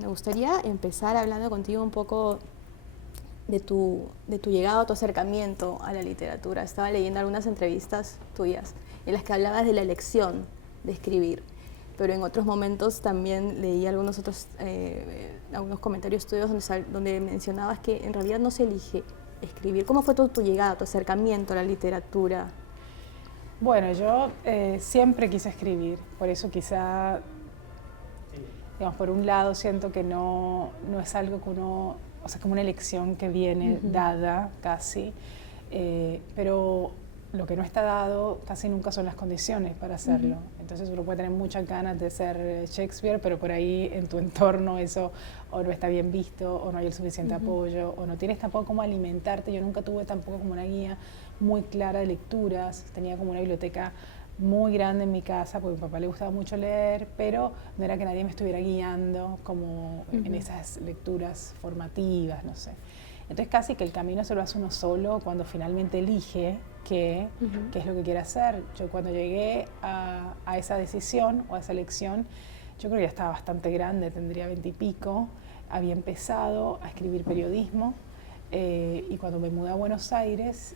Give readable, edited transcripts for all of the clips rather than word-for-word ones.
Me gustaría empezar hablando contigo un poco de tu llegado, tu acercamiento a la literatura. Estaba leyendo algunas entrevistas tuyas en las que hablabas de la elección de escribir, pero en otros momentos también leí algunos comentarios tuyos donde mencionabas que en realidad no se elige escribir. ¿Cómo fue tu llegada, tu acercamiento a la literatura? Bueno, yo siempre quise escribir, por eso quizá, digamos, por un lado siento que no es algo que uno, o sea, como una elección que viene dada casi, pero lo que no está dado casi nunca son las condiciones para hacerlo. Entonces uno puede tener muchas ganas de ser Shakespeare, pero por ahí en tu entorno eso o no está bien visto, o no hay el suficiente apoyo, o no tienes tampoco cómo alimentarte. Yo nunca tuve tampoco como una guía muy clara de lecturas, tenía como una biblioteca muy grande en mi casa, porque a mi papá le gustaba mucho leer, pero no era que nadie me estuviera guiando como en esas lecturas formativas, no sé. Entonces casi que el camino se lo hace uno solo cuando finalmente elige qué es lo que quiere hacer. Yo cuando llegué a esa decisión o a esa elección, yo creo que ya estaba bastante grande, tendría 20 y pico, había empezado a escribir periodismo y cuando me mudé a Buenos Aires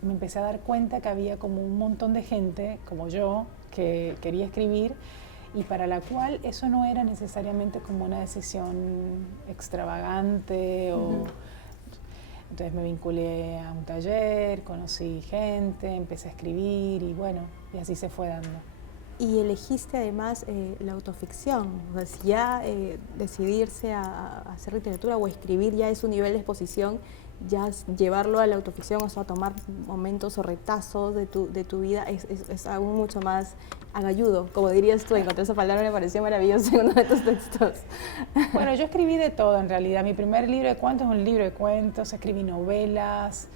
me empecé a dar cuenta que había como un montón de gente como yo que quería escribir y para la cual eso no era necesariamente como una decisión extravagante o... Entonces me vinculé a un taller, conocí gente, empecé a escribir y bueno, y así se fue dando. Y elegiste además la autoficción, o sea, si ya decidirse a hacer literatura o escribir ya es un nivel de exposición, ya llevarlo a la autoficción, o sea, tomar momentos o retazos de tu vida es aún mucho más agalludo, como dirías tú. Encontré esa palabra, me pareció maravillosa en uno de tus textos. Bueno, yo escribí de todo en realidad. Mi primer libro de cuentos es un libro de cuentos, escribí novelas,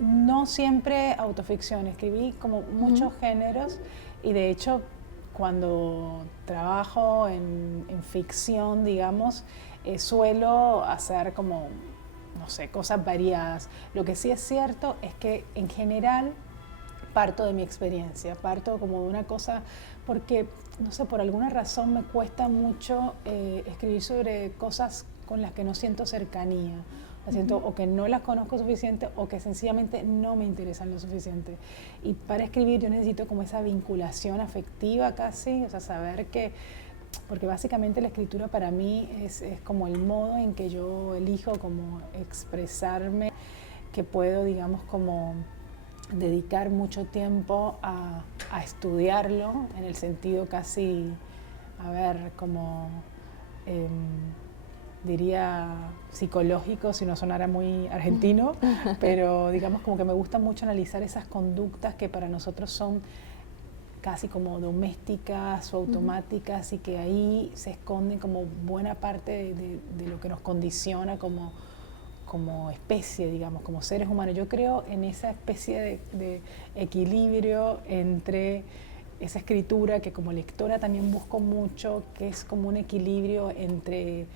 no siempre autoficción, escribí como muchos géneros y de hecho cuando trabajo en ficción, digamos, suelo hacer como, no sé, cosas variadas. Lo que sí es cierto es que en general parto de mi experiencia, parto como de una cosa, porque, no sé, por alguna razón me cuesta mucho escribir sobre cosas con las que no siento cercanía, siento o que no las conozco suficiente o que sencillamente no me interesan lo suficiente. Y para escribir yo necesito como esa vinculación afectiva casi, o sea, saber que, porque básicamente la escritura para mí es como el modo en que yo elijo como expresarme, que puedo, digamos, como dedicar mucho tiempo a estudiarlo, en el sentido casi, a ver, como diría psicológico, si no sonara muy argentino, pero digamos como que me gusta mucho analizar esas conductas que para nosotros son casi como domésticas o automáticas y que ahí se esconde como buena parte de lo que nos condiciona como especie, digamos, como seres humanos. Yo creo en esa especie de equilibrio entre esa escritura que como lectora también busco mucho, que es como un equilibrio entre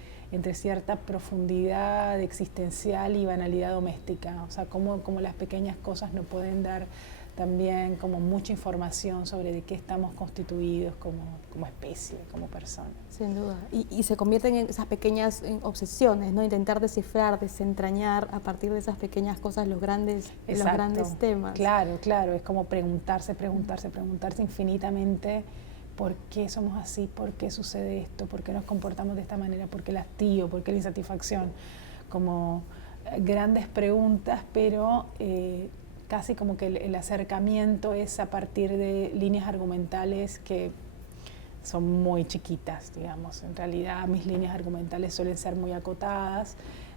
cierta profundidad existencial y banalidad doméstica. O sea, como las pequeñas cosas nos pueden dar también como mucha información sobre de qué estamos constituidos como especie, como personas. Sin duda. Y se convierten en esas pequeñas obsesiones, ¿no? Intentar descifrar, desentrañar a partir de esas pequeñas cosas los grandes temas. Claro, claro. Es como preguntarse infinitamente por qué somos así, por qué sucede esto, por qué nos comportamos de esta manera, por qué el hastío, por qué la insatisfacción. Como grandes preguntas, pero casi como que el acercamiento es a partir de líneas argumentales que son muy chiquitas, digamos. En realidad mis líneas argumentales suelen ser muy acotadas,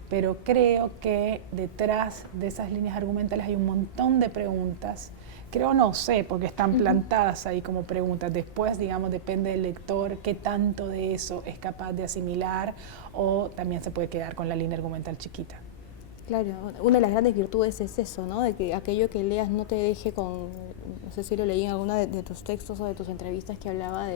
pero creo que detrás de esas líneas argumentales hay un montón de preguntas. Creo, no sé, porque están plantadas ahí como preguntas. Después, digamos, depende del lector qué tanto de eso es capaz de asimilar o también se puede quedar con la línea argumental chiquita. Claro, una de las grandes virtudes es eso, ¿no? De que aquello que leas no te deje con, no sé si lo leí en alguna de tus textos o de tus entrevistas que hablaba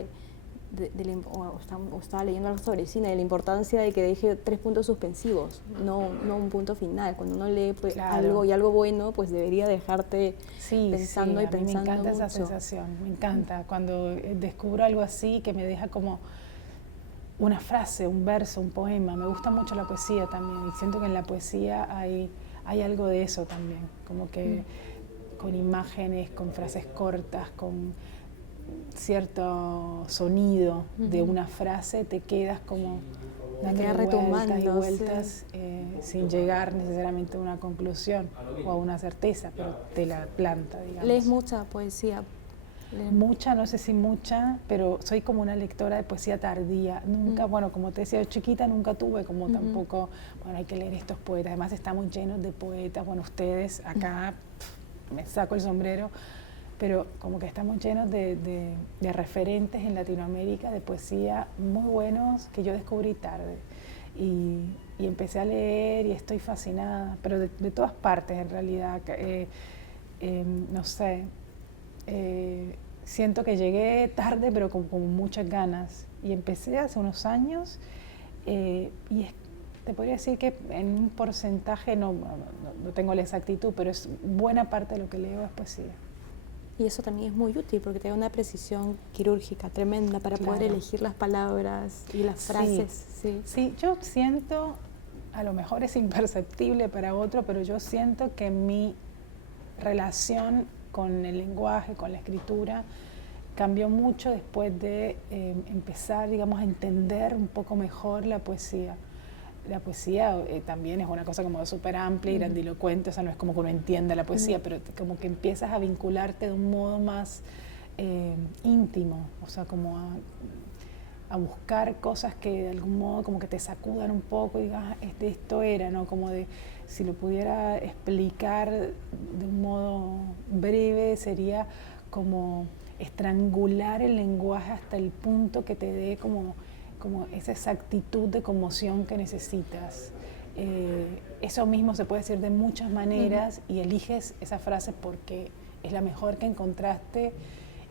o estaba leyendo algo sobre cine, de la importancia de que deje 3 puntos suspensivos, no un punto final. Cuando uno lee pues, Claro. algo bueno, pues debería dejarte pensando y pensando mucho. A mí me encanta esa sensación, me encanta. Cuando descubro algo así que me deja como una frase, un verso, un poema. Me gusta mucho la poesía también y siento que en la poesía hay algo de eso también, como que con imágenes, con frases cortas, con cierto sonido de una frase, te quedas como dándole vueltas y vueltas, sin llegar necesariamente a una conclusión o a una certeza, pero te la planta, digamos. ¿Lees mucha poesía? Mucha, no sé si mucha, pero soy como una lectora de poesía tardía. Nunca, bueno, como te decía, chiquita nunca tuve como tampoco, bueno, hay que leer estos poetas. Además estamos llenos de poetas, bueno, ustedes acá, me saco el sombrero, pero como que estamos llenos de referentes en Latinoamérica de poesía muy buenos que yo descubrí tarde. Y empecé a leer y estoy fascinada, pero de todas partes en realidad. No sé, siento que llegué tarde, pero con muchas ganas. Y empecé hace unos años te podría decir que en un porcentaje, no tengo la exactitud, pero es buena parte de lo que leo es poesía. Y eso también es muy útil porque te da una precisión quirúrgica tremenda para poder elegir las palabras y las frases. Sí, yo siento, a lo mejor es imperceptible para otro, pero yo siento que mi relación con el lenguaje, con la escritura, cambió mucho después de empezar, digamos, a entender un poco mejor la poesía. La poesía también es una cosa como súper amplia y grandilocuente, o sea, no es como que uno entienda la poesía, pero como que empiezas a vincularte de un modo más íntimo, o sea, como a buscar cosas que de algún modo como que te sacudan un poco y digas, esto era, ¿no? Como de, si lo pudiera explicar de un modo breve, sería como estrangular el lenguaje hasta el punto que te dé como esa exactitud de conmoción que necesitas. Eso mismo se puede decir de muchas maneras y eliges esa frase porque es la mejor que encontraste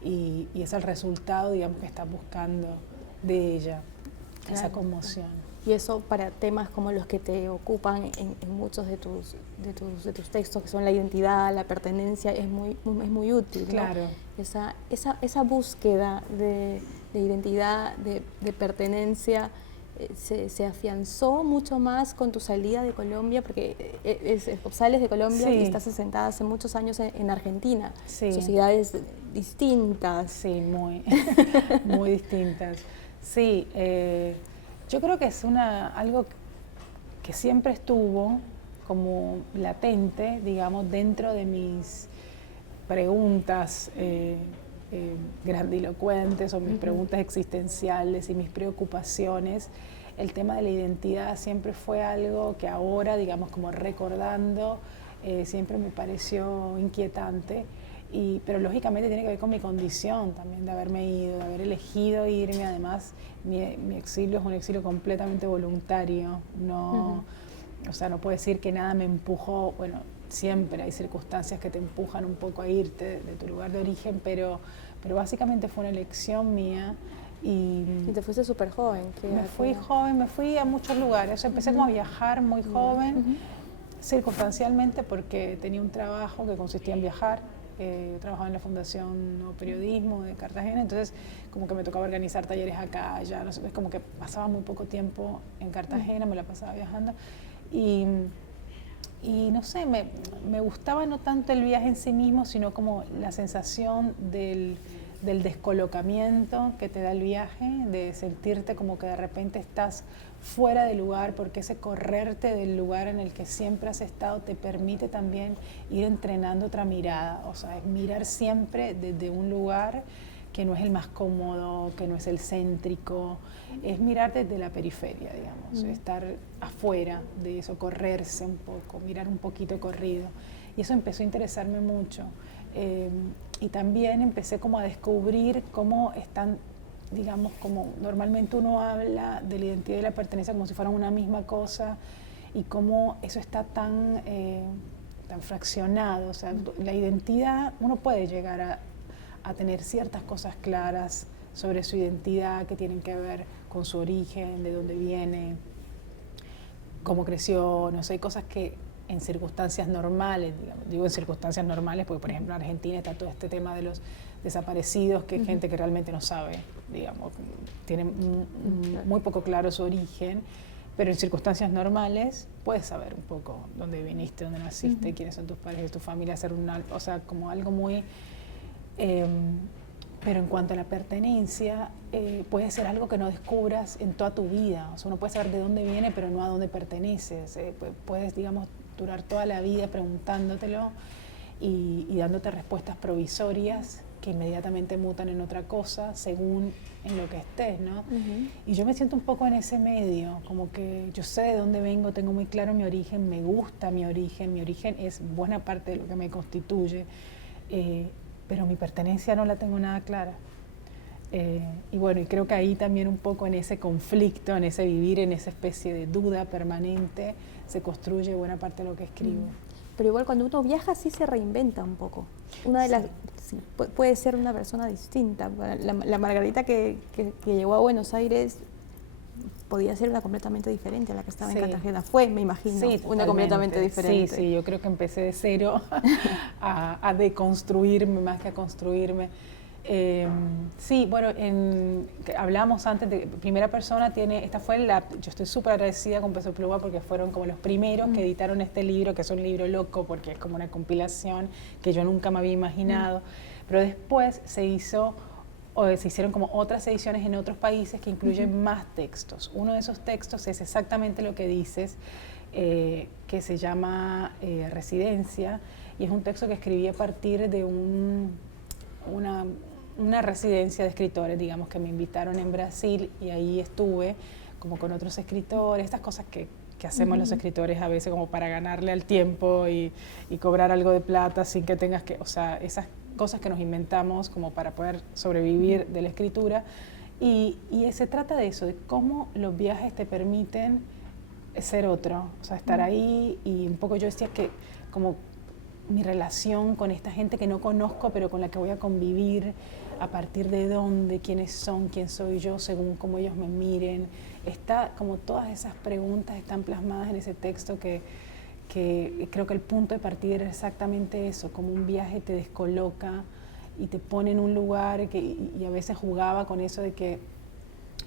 y es el resultado, digamos, que estás buscando de ella, esa conmoción. Y eso para temas como los que te ocupan en muchos de tus textos, que son la identidad, la pertenencia, es muy útil, ¿no? Claro. Esa búsqueda de identidad, de pertenencia, se afianzó mucho más con tu salida de Colombia, porque sales de Colombia y estás asentada hace muchos años en Argentina, sociedades distintas. Sí, muy distintas. Sí, yo creo que es algo que siempre estuvo como latente, digamos, dentro de mis preguntas grandilocuentes o mis preguntas existenciales y mis preocupaciones. El tema de la identidad siempre fue algo que ahora, digamos, como recordando, siempre me pareció inquietante. Pero lógicamente tiene que ver con mi condición también de haberme ido, de haber elegido irme. Además, mi exilio es un exilio completamente voluntario. O sea, no puedo decir que nada me empujó. Bueno, siempre hay circunstancias que te empujan un poco a irte de tu lugar de origen, pero básicamente fue una elección mía. Y te fuiste súper joven. Joven, me fui a muchos lugares. O sea, empecé como a viajar muy joven, circunstancialmente, porque tenía un trabajo que consistía en viajar. Trabajaba en la Fundación No Periodismo de Cartagena, entonces como que me tocaba organizar talleres acá, allá, no sé, es como que pasaba muy poco tiempo en Cartagena, me la pasaba viajando y no sé, me gustaba no tanto el viaje en sí mismo, sino como la sensación del descolocamiento que te da el viaje, de sentirte como que de repente estás fuera de lugar, porque ese correrte del lugar en el que siempre has estado te permite también ir entrenando otra mirada, o sea, es mirar siempre desde un lugar que no es el más cómodo, que no es el céntrico, es mirar desde la periferia, digamos, estar afuera de eso, correrse un poco, mirar un poquito corrido, y eso empezó a interesarme mucho. Y también empecé como a descubrir cómo están, digamos, como normalmente uno habla de la identidad y la pertenencia como si fueran una misma cosa y cómo eso está tan fraccionado. O sea, la identidad, uno puede llegar a tener ciertas cosas claras sobre su identidad que tienen que ver con su origen, de dónde viene, cómo creció, no sé, hay cosas que en circunstancias normales, digamos, digo en circunstancias normales porque por ejemplo en Argentina está todo este tema de desaparecidos que gente que realmente no sabe, digamos, tiene muy poco claro su origen, pero en circunstancias normales puedes saber un poco dónde viniste, dónde naciste, quiénes son tus padres, tu familia, hacer o sea, como algo muy... pero en cuanto a la pertenencia, puede ser algo que no descubras en toda tu vida. O sea, uno puede saber de dónde viene, pero no a dónde perteneces. Puedes, digamos, durar toda la vida preguntándotelo y dándote respuestas provisorias que inmediatamente mutan en otra cosa según en lo que estés, ¿no? Y yo me siento un poco en ese medio, como que yo sé de dónde vengo, tengo muy claro mi origen, me gusta mi origen es buena parte de lo que me constituye, pero mi pertenencia no la tengo nada clara. Y bueno, y creo que ahí también un poco en ese conflicto, en ese vivir, en esa especie de duda permanente, se construye buena parte de lo que escribo. Pero igual cuando uno viaja sí se reinventa un poco. Una de las, sí, puede ser una persona distinta. La Margarita que llegó a Buenos Aires podía ser una completamente diferente a la que estaba en Cartagena. Fue, me imagino, una completamente diferente. Sí, yo creo que empecé de cero a deconstruirme más que a construirme. Sí, bueno, hablábamos antes de primera persona, yo estoy súper agradecida con Peso Pluma porque fueron como los primeros que editaron este libro, que es un libro loco porque es como una compilación que yo nunca me había imaginado, pero después se hicieron como otras ediciones en otros países que incluyen más textos. Uno de esos textos es exactamente lo que dices, que se llama Residencia, y es un texto que escribí a partir de una residencia de escritores, digamos, que me invitaron en Brasil y ahí estuve como con otros escritores, estas cosas que hacemos los escritores a veces como para ganarle al tiempo y cobrar algo de plata sin que tengas que, o sea, esas cosas que nos inventamos como para poder sobrevivir de la escritura. Y se trata de eso, de cómo los viajes te permiten ser otro, o sea, estar ahí. Y un poco yo decía que como mi relación con esta gente que no conozco, pero con la que voy a convivir, a partir de dónde, quiénes son, quién soy yo, según cómo ellos me miren. Está como todas esas preguntas están plasmadas en ese texto que creo que el punto de partida era exactamente eso, como un viaje te descoloca y te pone en un lugar y a veces jugaba con eso de que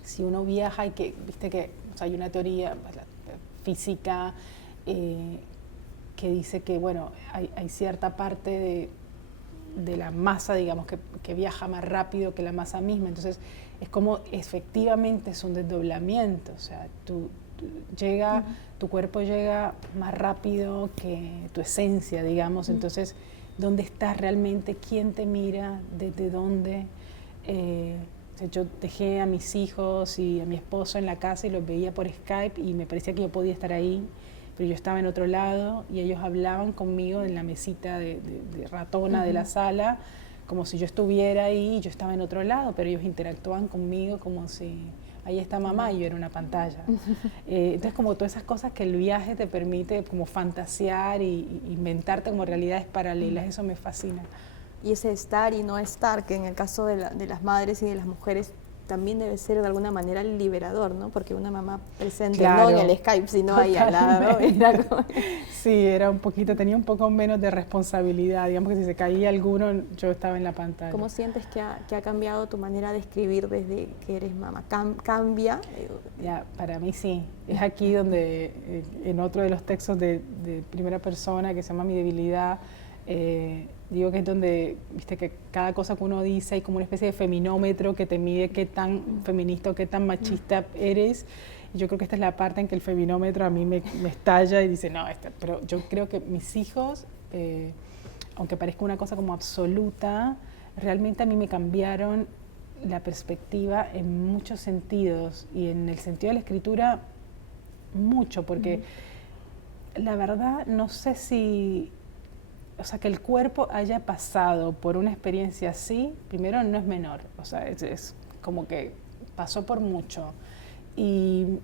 si uno viaja y que, viste que o sea, hay una teoría física que dice que, bueno, hay cierta parte de la masa, digamos, que viaja más rápido que la masa misma. Entonces, es como efectivamente es un desdoblamiento. O sea, tu cuerpo llega más rápido que tu esencia, digamos. Entonces, ¿dónde estás realmente? ¿Quién te mira? ¿Desde dónde? O sea, yo dejé a mis hijos y a mi esposo en la casa y los veía por Skype y me parecía que yo podía estar ahí, pero yo estaba en otro lado y ellos hablaban conmigo en la mesita de ratona de la sala, como si yo estuviera ahí y yo estaba en otro lado, pero ellos interactuaban conmigo como si ahí está mamá y yo era una pantalla. Entonces como todas esas cosas que el viaje te permite como fantasear y inventarte como realidades paralelas, eso me fascina. Y ese estar y no estar, que en el caso de las madres y de las mujeres también debe ser de alguna manera liberador, ¿no? Porque una mamá presente, claro, no en el Skype, sino ahí al lado. Sí, tenía un poco menos de responsabilidad, digamos que si se caía alguno, yo estaba en la pantalla. ¿Cómo sientes que ha cambiado tu manera de escribir desde que eres mamá? ¿Cambia? Ya, para mí sí. Es aquí donde, en otro de los textos de primera persona que se llama Mi debilidad, digo que es donde, viste, que cada cosa que uno dice hay como una especie de feminómetro que te mide qué tan feminista o qué tan machista eres. Y yo creo que esta es la parte en que el feminómetro a mí me estalla y dice, no, pero yo creo que mis hijos, aunque parezca una cosa como absoluta, realmente a mí me cambiaron la perspectiva en muchos sentidos y en el sentido de la escritura mucho, porque la verdad no sé si... O sea, que el cuerpo haya pasado por una experiencia así, primero no es menor, o sea, es como que pasó por mucho. Y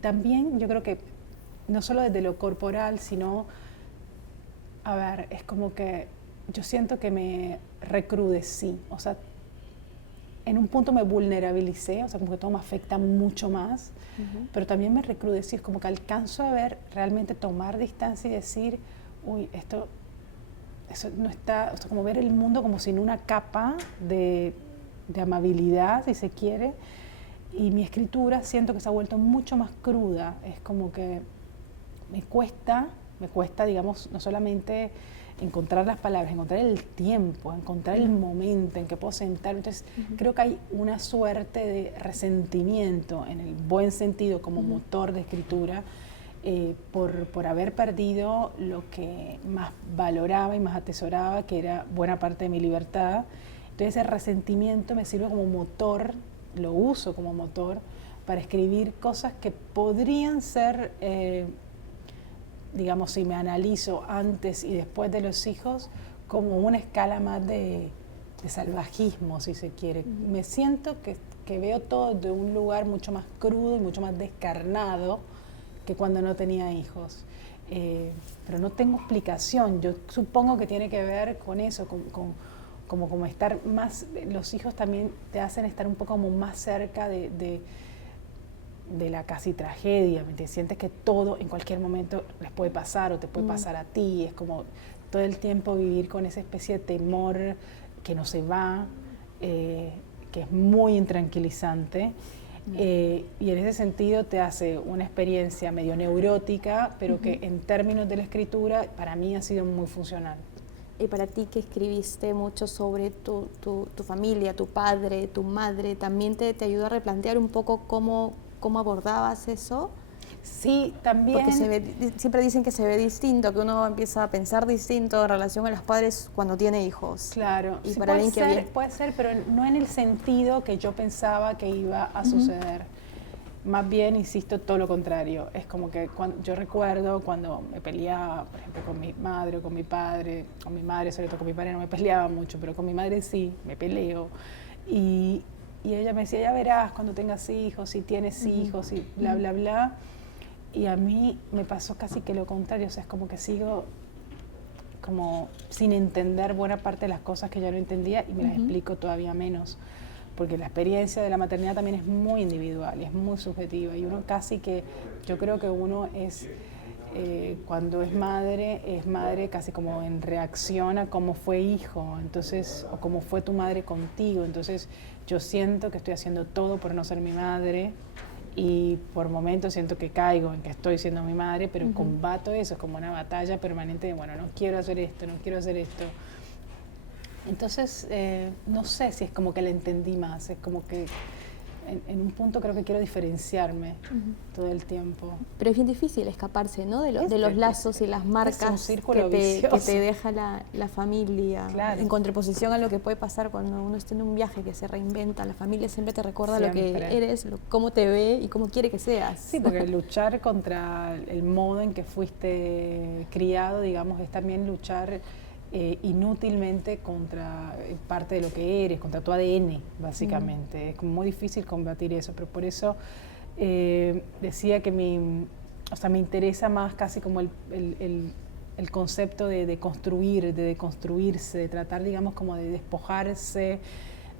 también yo creo que no solo desde lo corporal, sino, a ver, es como que yo siento que me recrudecí, o sea, en un punto me vulnerabilicé, o sea, como que todo me afecta mucho más, pero también me recrudecí, es como que alcanzo a ver, realmente tomar distancia y decir, uy, esto eso no está, o sea, como ver el mundo como sin una capa de amabilidad, si se quiere, y mi escritura siento que se ha vuelto mucho más cruda, es como que me cuesta, digamos, no solamente encontrar las palabras, encontrar el tiempo, encontrar el momento en que puedo sentar. Entonces, creo que hay una suerte de resentimiento, en el buen sentido, como motor de escritura, por haber perdido lo que más valoraba y más atesoraba, que era buena parte de mi libertad. Entonces, ese resentimiento me sirve como motor, lo uso como motor, para escribir cosas que podrían ser... digamos, si me analizo antes y después de los hijos, como una escala más de salvajismo, si se quiere. Me siento que veo todo de un lugar mucho más crudo y mucho más descarnado que cuando no tenía hijos. Pero no tengo explicación. Yo supongo que tiene que ver con eso, como estar más... Los hijos también te hacen estar un poco como más cerca de la casi tragedia, ¿me entiendes? Sientes que todo en cualquier momento les puede pasar o te puede pasar a ti, es como todo el tiempo vivir con esa especie de temor que no se va, que es muy intranquilizante, y en ese sentido te hace una experiencia medio neurótica, pero que en términos de la escritura para mí ha sido muy funcional. Y para ti, que escribiste mucho sobre tu familia, tu padre, tu madre, ¿también te ayudó a replantear un poco cómo abordabas eso? Sí, también. Porque siempre dicen que se ve distinto, que uno empieza a pensar distinto en relación a los padres cuando tiene hijos. Claro, y sí, para puede ser, pero no en el sentido que yo pensaba que iba a suceder. Más bien, insisto, todo lo contrario. Es como que yo recuerdo cuando me peleaba, por ejemplo, con mi madre o con mi padre, con mi madre, sobre todo con mi padre no me peleaba mucho, pero con mi madre sí, me peleo. Y ella me decía, ya verás cuando tengas hijos, si tienes hijos, y bla, bla, bla. Y a mí me pasó casi que lo contrario, o sea, es como que sigo como sin entender buena parte de las cosas que ya no entendía y me las explico todavía menos, porque la experiencia de la maternidad también es muy individual y es muy subjetiva, y uno casi que, yo creo que uno es... cuando es madre casi como en reacción a cómo fue hijo, entonces, o cómo fue tu madre contigo. Entonces yo siento que estoy haciendo todo por no ser mi madre, y por momentos siento que caigo en que estoy siendo mi madre, pero combato eso, es como una batalla permanente de, bueno, no quiero hacer esto, no quiero hacer esto. Entonces, no sé si es como que la entendí más, es como que en un punto creo que quiero diferenciarme todo el tiempo. Pero es bien difícil escaparse, ¿no? de los lazos y las marcas que te deja la familia. Claro. En contraposición a lo que puede pasar cuando uno está en un viaje que se reinventa. La familia siempre te recuerda siempre. Lo que eres, cómo te ve y cómo quiere que seas. Sí, porque luchar contra el modo en que fuiste criado, digamos, es también luchar inútilmente contra parte de lo que eres, contra tu ADN, básicamente. Es como muy difícil combatir eso, pero por eso decía que me interesa más casi como el concepto de construir, de deconstruirse, de tratar, digamos, como de despojarse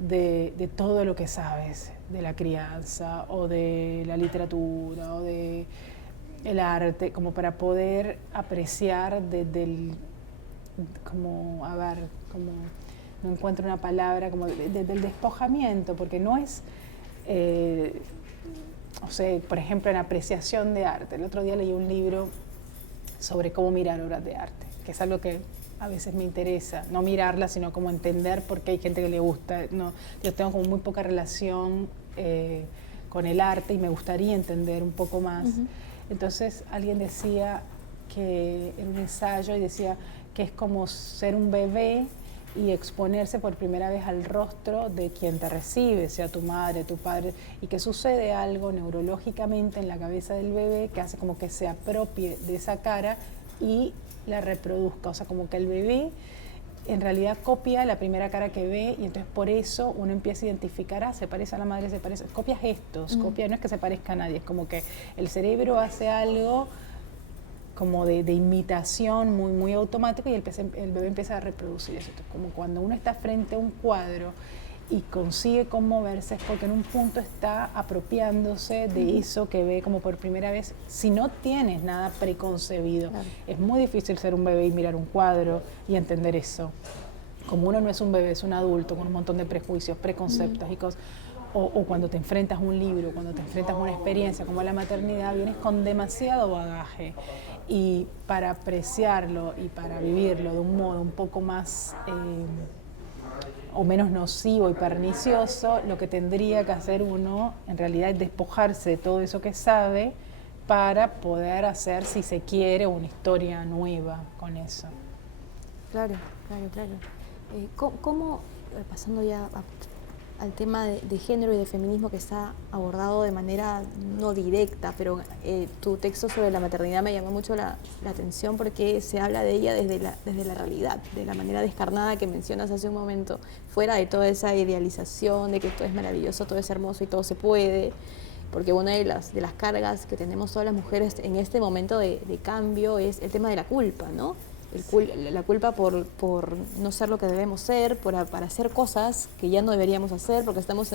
de todo lo que sabes, de la crianza o de la literatura o de el arte, como para poder apreciar desde el... como, a ver, como no encuentro una palabra, como desde el despojamiento, porque no es, o sea, por ejemplo, en apreciación de arte. El otro día leí un libro sobre cómo mirar obras de arte, que es algo que a veces me interesa, no mirarlas, sino como entender por qué hay gente que le gusta. No, yo tengo como muy poca relación con el arte y me gustaría entender un poco más. Entonces alguien decía que era un ensayo y decía que es como ser un bebé y exponerse por primera vez al rostro de quien te recibe, sea tu madre, tu padre, y que sucede algo neurológicamente en la cabeza del bebé que hace como que se apropie de esa cara y la reproduzca, o sea, como que el bebé en realidad copia la primera cara que ve, y entonces por eso uno empieza a identificar, se parece a la madre, se parece, copia gestos, copia, no es que se parezca a nadie, es como que el cerebro hace algo como de imitación muy, muy automático, y el bebé empieza a reproducir eso. Entonces, como cuando uno está frente a un cuadro y consigue conmoverse es porque en un punto está apropiándose de eso que ve como por primera vez, si no tienes nada preconcebido. Claro. Es muy difícil ser un bebé y mirar un cuadro y entender eso. Como uno no es un bebé, es un adulto con un montón de prejuicios, preconceptos y cosas. O cuando te enfrentas a un libro, cuando te enfrentas a una experiencia como la maternidad, vienes con demasiado bagaje. Y para apreciarlo y para vivirlo de un modo un poco más o menos nocivo y pernicioso, lo que tendría que hacer uno en realidad es despojarse de todo eso que sabe para poder hacer, si se quiere, una historia nueva con eso. Claro. ¿Cómo, pasando ya al tema de género y de feminismo que está abordado de manera no directa, pero tu texto sobre la maternidad me llamó mucho la atención porque se habla de ella desde la realidad, de la manera descarnada que mencionas hace un momento, fuera de toda esa idealización de que todo es maravilloso, todo es hermoso y todo se puede, porque una de las cargas que tenemos todas las mujeres en este momento de cambio es el tema de la culpa, ¿no? La culpa por no ser lo que debemos ser, para hacer cosas que ya no deberíamos hacer, porque estamos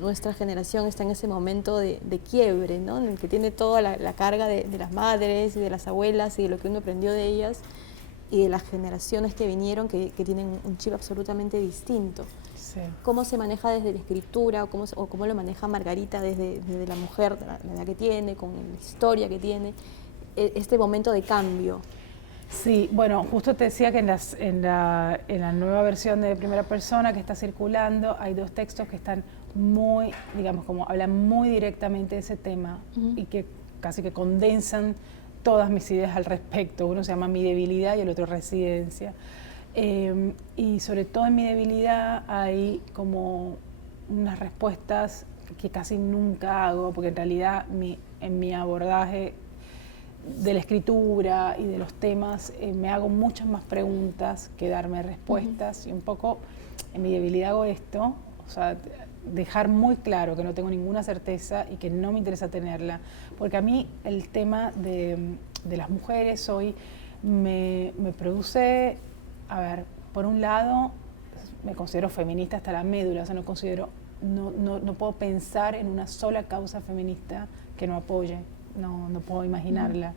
nuestra generación está en ese momento de quiebre, ¿no? En el que tiene toda la carga de las madres y de las abuelas y de lo que uno aprendió de ellas y de las generaciones que vinieron que tienen un chip absolutamente distinto. Sí. ¿Cómo se maneja desde la escritura o cómo lo maneja Margarita desde la mujer, la edad que tiene, con la historia que tiene, este momento de cambio? Sí, bueno, justo te decía que en la nueva versión de Primera Persona que está circulando hay dos textos que están muy, digamos, como hablan muy directamente de ese tema y que casi que condensan todas mis ideas al respecto. Uno se llama Mi debilidad y el otro Residencia. Y sobre todo en Mi debilidad hay como unas respuestas que casi nunca hago, porque en realidad en mi abordaje de la escritura y de los temas me hago muchas más preguntas que darme respuestas y un poco en Mi debilidad hago esto, o sea, dejar muy claro que no tengo ninguna certeza y que no me interesa tenerla, porque a mí el tema de las mujeres hoy me produce, a ver, por un lado me considero feminista hasta la médula, o sea, no puedo pensar en una sola causa feminista que no apoye. No puedo imaginarla.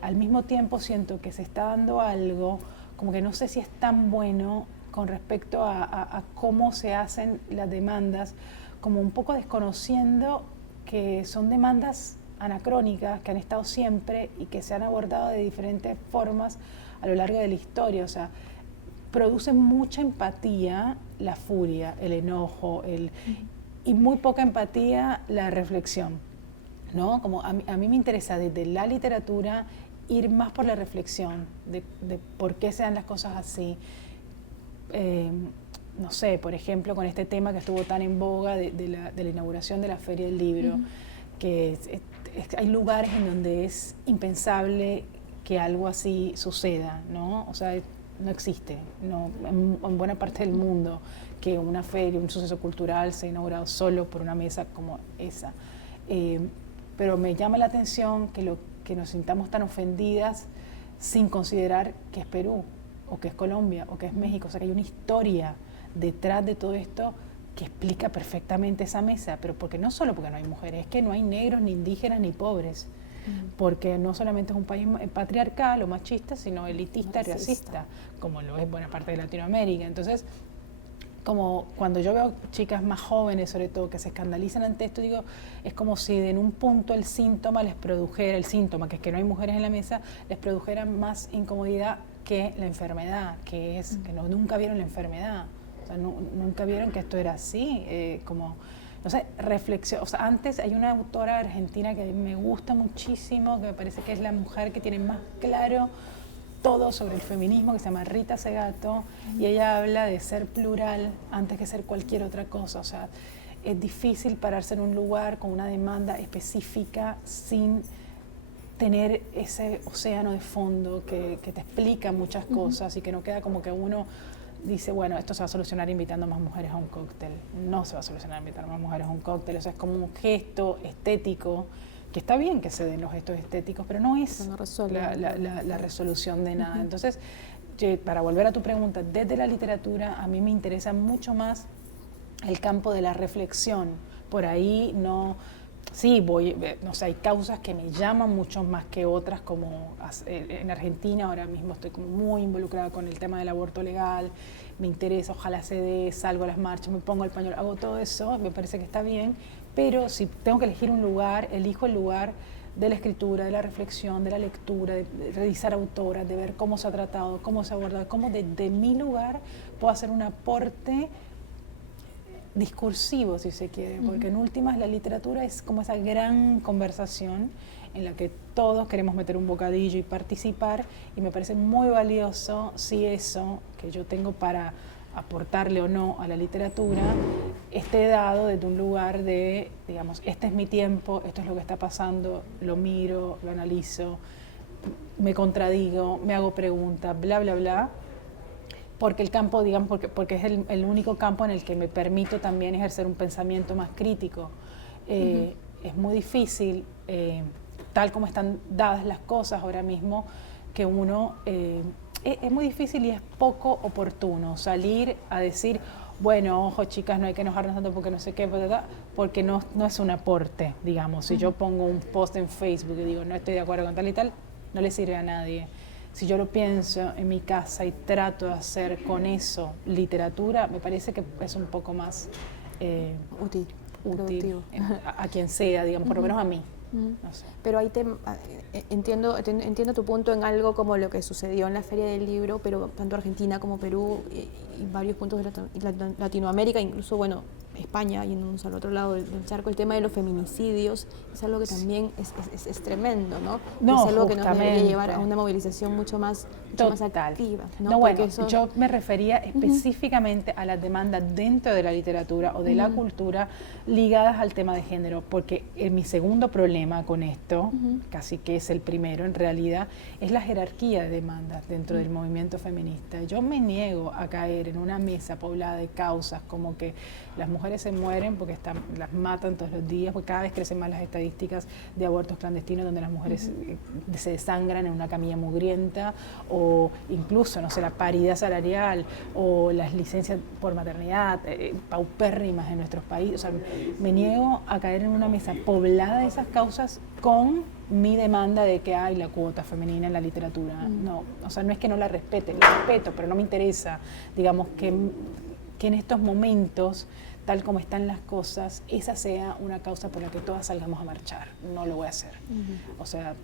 Al mismo tiempo siento que se está dando algo, como que no sé si es tan bueno con respecto a cómo se hacen las demandas, como un poco desconociendo que son demandas anacrónicas, que han estado siempre y que se han abordado de diferentes formas a lo largo de la historia. O sea, produce mucha empatía la furia, el enojo, y muy poca empatía la reflexión. ¿No? Como a mí me interesa desde la literatura ir más por la reflexión de por qué se dan las cosas así. No sé, por ejemplo, con este tema que estuvo tan en boga de la inauguración de la Feria del Libro, que hay lugares en donde es impensable que algo así suceda, ¿no? O sea, no existe, no, en buena parte del mundo, que una feria, un suceso cultural sea inaugurado solo por una mesa como esa. Pero me llama la atención que nos sintamos tan ofendidas sin considerar que es Perú, o que es Colombia, o que es México. O sea, que hay una historia detrás de todo esto que explica perfectamente esa mesa, pero porque no solo porque no hay mujeres, es que no hay negros, ni indígenas, ni pobres, porque no solamente es un país patriarcal o machista, sino elitista y racista, como lo es buena parte de Latinoamérica. Entonces, como cuando yo veo chicas más jóvenes, sobre todo, que se escandalizan ante esto, digo, es como si en un punto el síntoma, que es que no hay mujeres en la mesa, les produjera más incomodidad que la enfermedad, que nunca vieron la enfermedad, o sea, nunca vieron que esto era así, no sé, reflexión. O sea, antes hay una autora argentina que me gusta muchísimo, que me parece que es la mujer que tiene más claro todo sobre el feminismo, que se llama Rita Segato, y ella habla de ser plural antes que ser cualquier otra cosa. O sea, es difícil pararse en un lugar con una demanda específica sin tener ese océano de fondo que te explica muchas cosas y que no queda como que uno dice, bueno, esto se va a solucionar invitando a más mujeres a un cóctel. No se va a solucionar invitando a más mujeres a un cóctel. O sea, es como un gesto estético, que está bien que se den los gestos estéticos, pero no es la resolución de nada. Entonces, para volver a tu pregunta, desde la literatura a mí me interesa mucho más el campo de la reflexión. Por ahí no, sí, no sé, hay causas que me llaman mucho más que otras, como en Argentina ahora mismo estoy como muy involucrada con el tema del aborto legal, me interesa, ojalá se dé, salgo a las marchas, me pongo el pañuelo, hago todo eso, me parece que está bien, pero si tengo que elegir un lugar, elijo el lugar de la escritura, de la reflexión, de la lectura, de revisar autoras, de ver cómo se ha tratado, cómo se ha abordado, cómo desde mi lugar puedo hacer un aporte discursivo, si se quiere, porque en últimas la literatura es como esa gran conversación en la que todos queremos meter un bocadillo y participar, y me parece muy valioso si eso que yo tengo para aportarle o no a la literatura esté dado desde un lugar de, digamos, este es mi tiempo, esto es lo que está pasando, lo miro, lo analizo, me contradigo, me hago preguntas, bla, bla, bla, porque el campo, digamos, porque es el único campo en el que me permito también ejercer un pensamiento más crítico. Es muy difícil, tal como están dadas las cosas ahora mismo, que uno, es muy difícil y es poco oportuno salir a decir, bueno, ojo chicas, no hay que enojarnos tanto porque no sé qué, porque no es un aporte, digamos. Si yo pongo un post en Facebook y digo, no estoy de acuerdo con tal y tal, no le sirve a nadie. Si yo lo pienso en mi casa y trato de hacer con eso literatura, me parece que es un poco más útil a quien sea, digamos, por lo menos a mí. No sé. Pero ahí entiendo tu punto en algo como lo que sucedió en la Feria del Libro, pero tanto Argentina como Perú y varios puntos de Latinoamérica, incluso, bueno, España, yéndonos al otro lado del charco, el tema de los feminicidios es algo que también es tremendo, ¿no? No, es algo que nos debería justamente. llevar a una movilización mucho más activa, ¿no? No, bueno, yo me refería específicamente a las demandas dentro de la literatura o de la cultura ligadas al tema de género, porque mi segundo problema con esto, casi que es el primero en realidad, es la jerarquía de demandas dentro del movimiento feminista. Yo me niego a caer en una mesa poblada de causas como que las mujeres se mueren porque las matan todos los días, porque cada vez crecen más las estadísticas de abortos clandestinos donde las mujeres se desangran en una camilla mugrienta, o incluso, no sé, la paridad salarial o las licencias por maternidad paupérrimas en nuestros países. O sea, me niego a caer en una mesa poblada de esas causas con mi demanda de que hay la cuota femenina en la literatura. No, o sea, no es que no la respete, la respeto, pero no me interesa, digamos, que en estos momentos, tal como están las cosas, esa sea una causa por la que todas salgamos a marchar. No lo voy a hacer. O sea,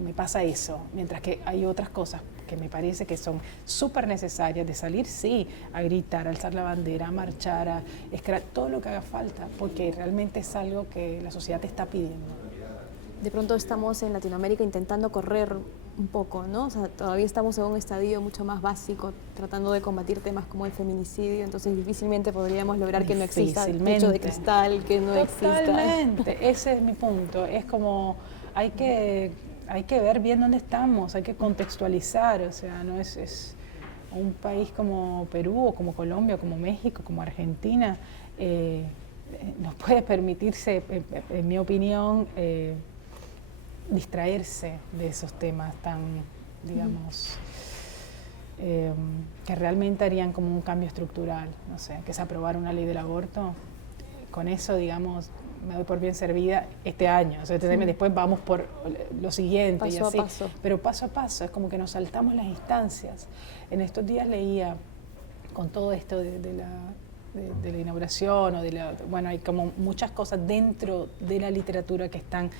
me pasa eso, mientras que hay otras cosas que me parece que son súper necesarias de salir, sí, a gritar, a alzar la bandera, a marchar, a escribir, todo lo que haga falta, porque realmente es algo que la sociedad te está pidiendo. De pronto estamos en Latinoamérica intentando correr un poco, ¿no? O sea, todavía estamos en un estadio mucho más básico, tratando de combatir temas como el feminicidio, entonces difícilmente podríamos lograr que no exista el techo de cristal, que no exista. Totalmente, ese es mi punto, es como hay que ver bien dónde estamos, hay que contextualizar, o sea, no es un país como Perú o como Colombia, como México, como Argentina, no puede permitirse, en mi opinión, distraerse de esos temas tan, digamos, que realmente harían como un cambio estructural, no sé, que es aprobar una ley del aborto. Con eso, digamos, me doy por bien servida este año. O sea, después vamos por lo siguiente paso y así. A paso. Pero paso a paso, es como que nos saltamos las instancias. En estos días leía, con todo esto de la inauguración, bueno, hay como muchas cosas dentro de la literatura que están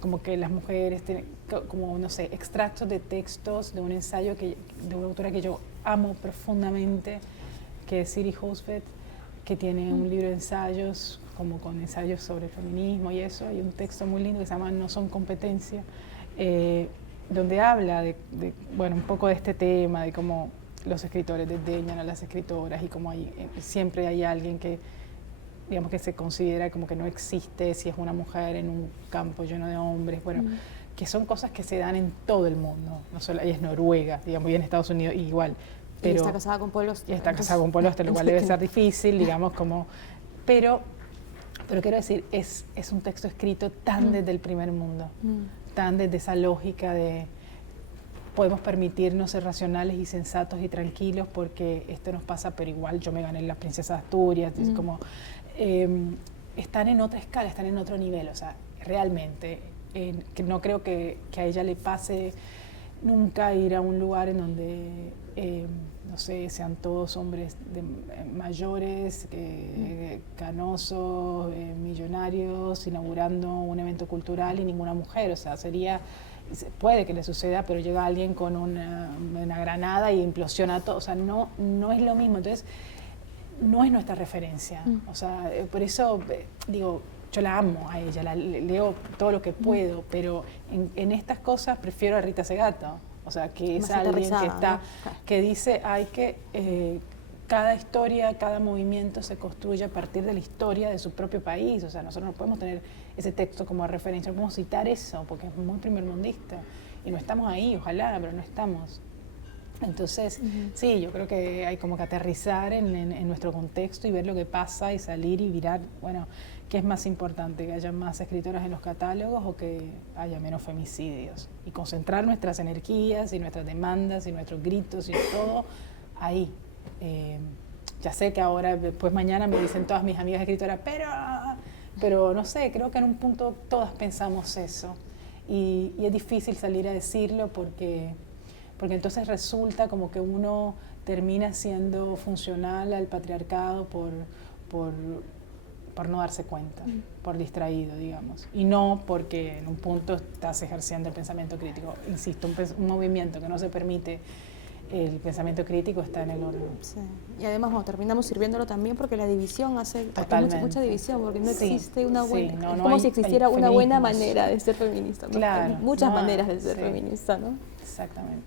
como que las mujeres tienen, como, no sé, extractos de textos de un ensayo de una autora que yo amo profundamente, que es Siri Hustvedt, que tiene un libro de ensayos, como con ensayos sobre el feminismo y eso, hay un texto muy lindo que se llama No son competencia, donde habla bueno, un poco de este tema, de cómo los escritores desdeñan a las escritoras y cómo siempre hay alguien que, digamos, que se considera como que no existe si es una mujer en un campo lleno de hombres, bueno, que son cosas que se dan en todo el mundo, no solo ella es noruega, digamos, y en Estados Unidos igual. Pero, y está casada con Paul Auster. Y está casada con Paul Auster, lo cual debe ser difícil, digamos, como... Pero quiero decir, es un texto escrito tan desde el primer mundo, tan desde esa lógica de podemos permitirnos ser racionales y sensatos y tranquilos porque esto nos pasa, pero igual yo me gané la princesa de Asturias, es como, están en otra escala, están en otro nivel, o sea, realmente, que no creo que a ella le pase nunca ir a un lugar en donde, no sé, sean todos hombres mayores, canosos, millonarios, inaugurando un evento cultural y ninguna mujer, o sea, puede que le suceda, pero llega alguien con una granada y implosiona todo, o sea, no es lo mismo, entonces no es nuestra referencia, o sea, por eso digo, yo la amo a ella, leo todo lo que puedo, pero en estas cosas prefiero a Rita Segato, o sea, que es alguien que está, ¿no? Que dice, cada historia, cada movimiento se construye a partir de la historia de su propio país, o sea, nosotros no podemos tener ese texto como referencia, no podemos citar eso, porque es muy primermundista, y no estamos ahí, ojalá, pero no estamos. Entonces, sí, yo creo que hay como que aterrizar en nuestro contexto y ver lo que pasa y salir y mirar, bueno, ¿qué es más importante? ¿Que haya más escritoras en los catálogos o que haya menos femicidios? Y concentrar nuestras energías y nuestras demandas y nuestros gritos y todo ahí. Ya sé que ahora, pues mañana me dicen todas mis amigas escritoras, pero no sé, creo que en un punto todas pensamos eso. Y es difícil salir a decirlo porque entonces resulta como que uno termina siendo funcional al patriarcado por no darse cuenta, por distraído, digamos. Y no porque en un punto estás ejerciendo el pensamiento crítico. Insisto, un movimiento que no se permite el pensamiento crítico está en el orden. Sí. Y además terminamos sirviéndolo también porque la división hace mucha división, porque no existe una buena... es como si existiera una buena manera de ser feminista, ¿no? Claro, Hay muchas maneras de ser feminista, ¿no? Exactamente.